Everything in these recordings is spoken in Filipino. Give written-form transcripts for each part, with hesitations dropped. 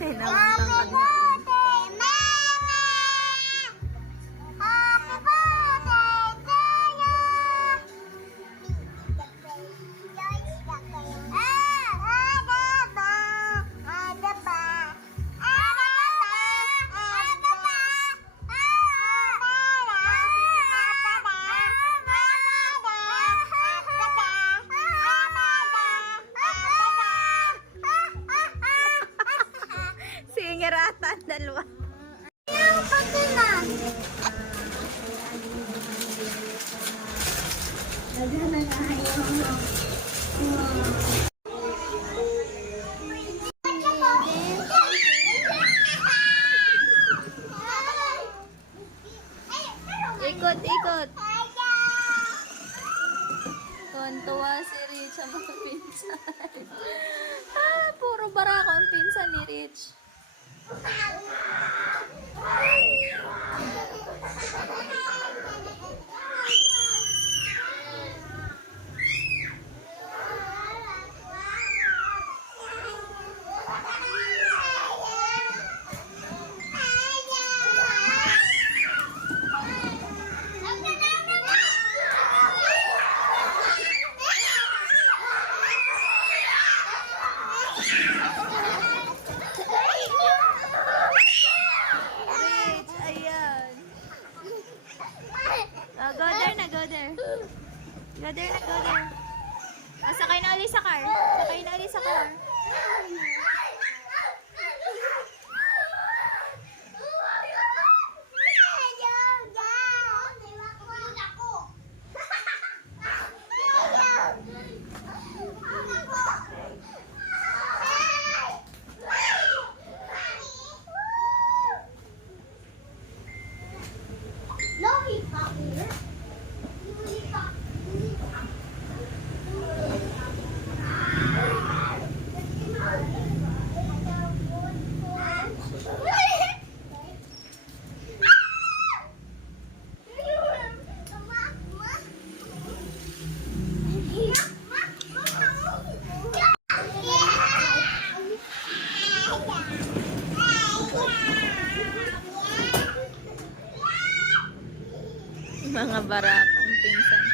Inawantang ka na. Singeratan, dalawa. Ikot-ikot. Tuwan-tuwa si Rich ang mga pinsan. Puro barako ang pinsan ni Rich. Go there na, go there. Go there na, go there. Sakay na ulit sa car. Sakay na ulit sa car. Mga barakong pinsan.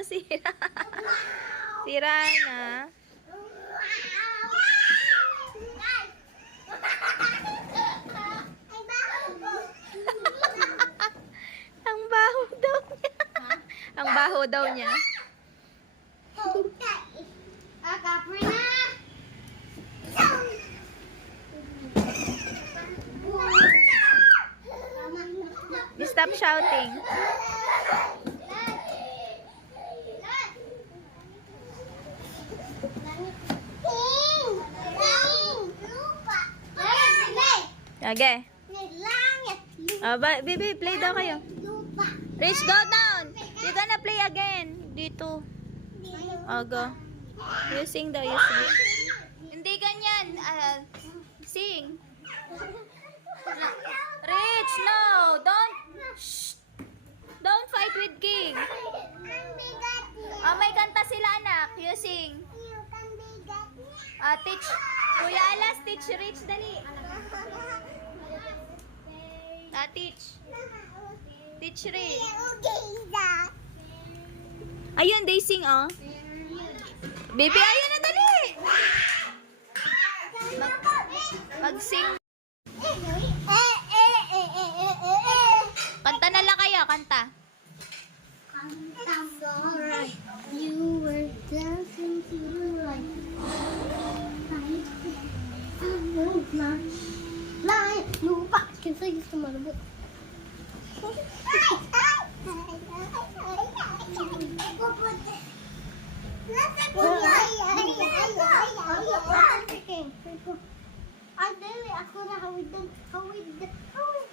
Masira. Sira na. Ang baho daw niya. Ang baho daw niya. Stop shouting. Okay. Baby, play daw kayo. Rich, go down. You're gonna play again. Dito. Aga. You sing daw, you sing. Hindi ganyan. Sing. Rich, no. Don't. Shh. Don't fight with King. May kanta sila, anak. You sing. Teach. Kuya Alas, teach Rich, dali. Teach. Teach Rich. Ayun, they sing, oh. Baby, ayun na, dali. Mag-sing. Kanta na lang kayo, kanta. You were dancing to the light. Light, lupa. Kasi gusto malabot. Dali, ako na hawid doon. Hawid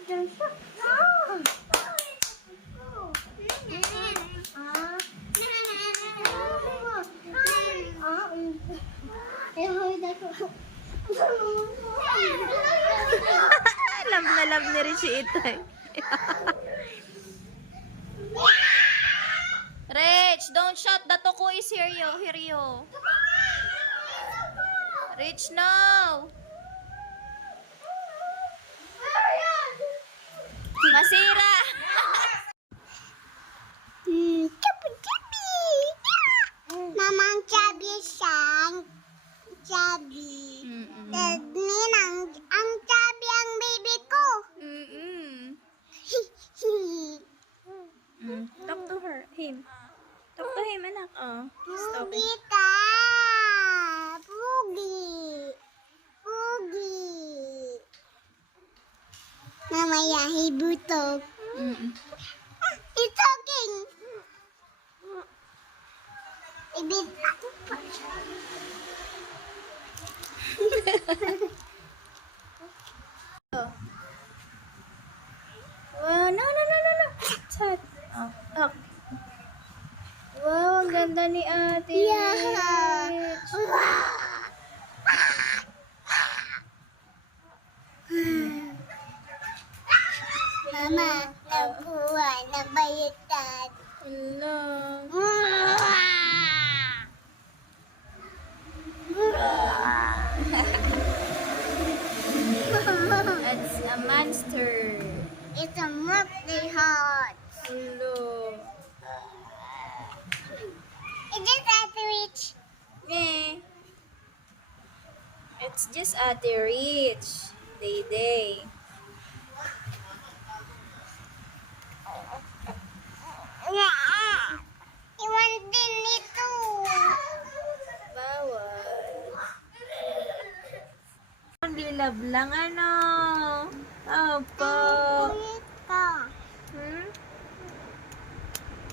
doon siya. Alam na alam ni Rich si Itay. Rich, don't shout. The toko is hear you. Rich, no. Masira. Mamang chubby siyang. Chubby. Ang chubby ang baby ko. Talk to him. Talk to him, anak. Oh, stop it. Pugi ka. Pugi. Mamaya hibutok. It's talking. Ibig ako pa siya. Wow, no. Chat. Oh, talk. Wow, ang ganda ni Ate. Rich. Mama, nabuha na bayutan. Hello. It's a monster. It's a birthday heart. Hello. Is it at the reach? Eh. It's just Ate Rich. Day. Iwan din ito. Bawal. Only love lang, ano? Opo. Ito.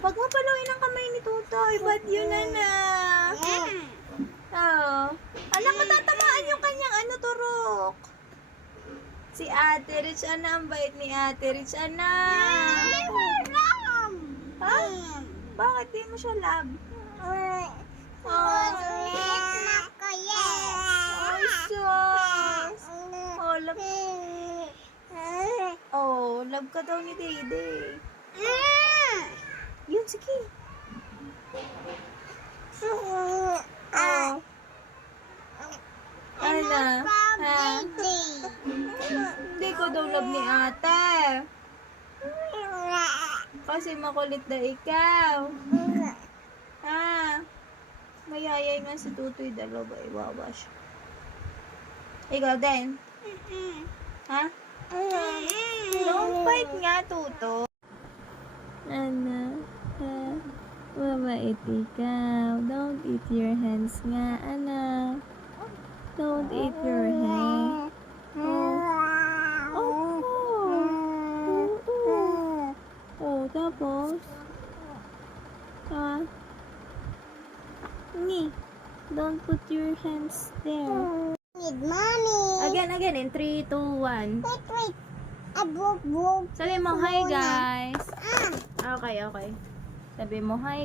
Huwag mo paluin ang kamay ni Tutoy. Ba't yun, anak? Oh. Anak, matatamaan yung kanyang turok. Si Ate Rich, ang bait ni Ate Rich, anak. Ha? Bakit di mo siya love? Ay, sus. Love ka daw ni Dede. Yun, sige. Ano? Ha? Hindi ko daw love ni ate. Kasi makulit na ikaw. Ha? Mayayay nga si Tutoy, dalawa iwawa siya. Ikaw din? Ha? Don't fight nga, Tuto. Ano? Ha? Mabait ikaw. Don't eat your hands nga, anak. Don't eat your hands. Tapos? Don't put your hands there. Need mommy. Again, in 3, 2, 1. Wait. A book. Sabi mo, hi guys. Okay. Sabi mo, hi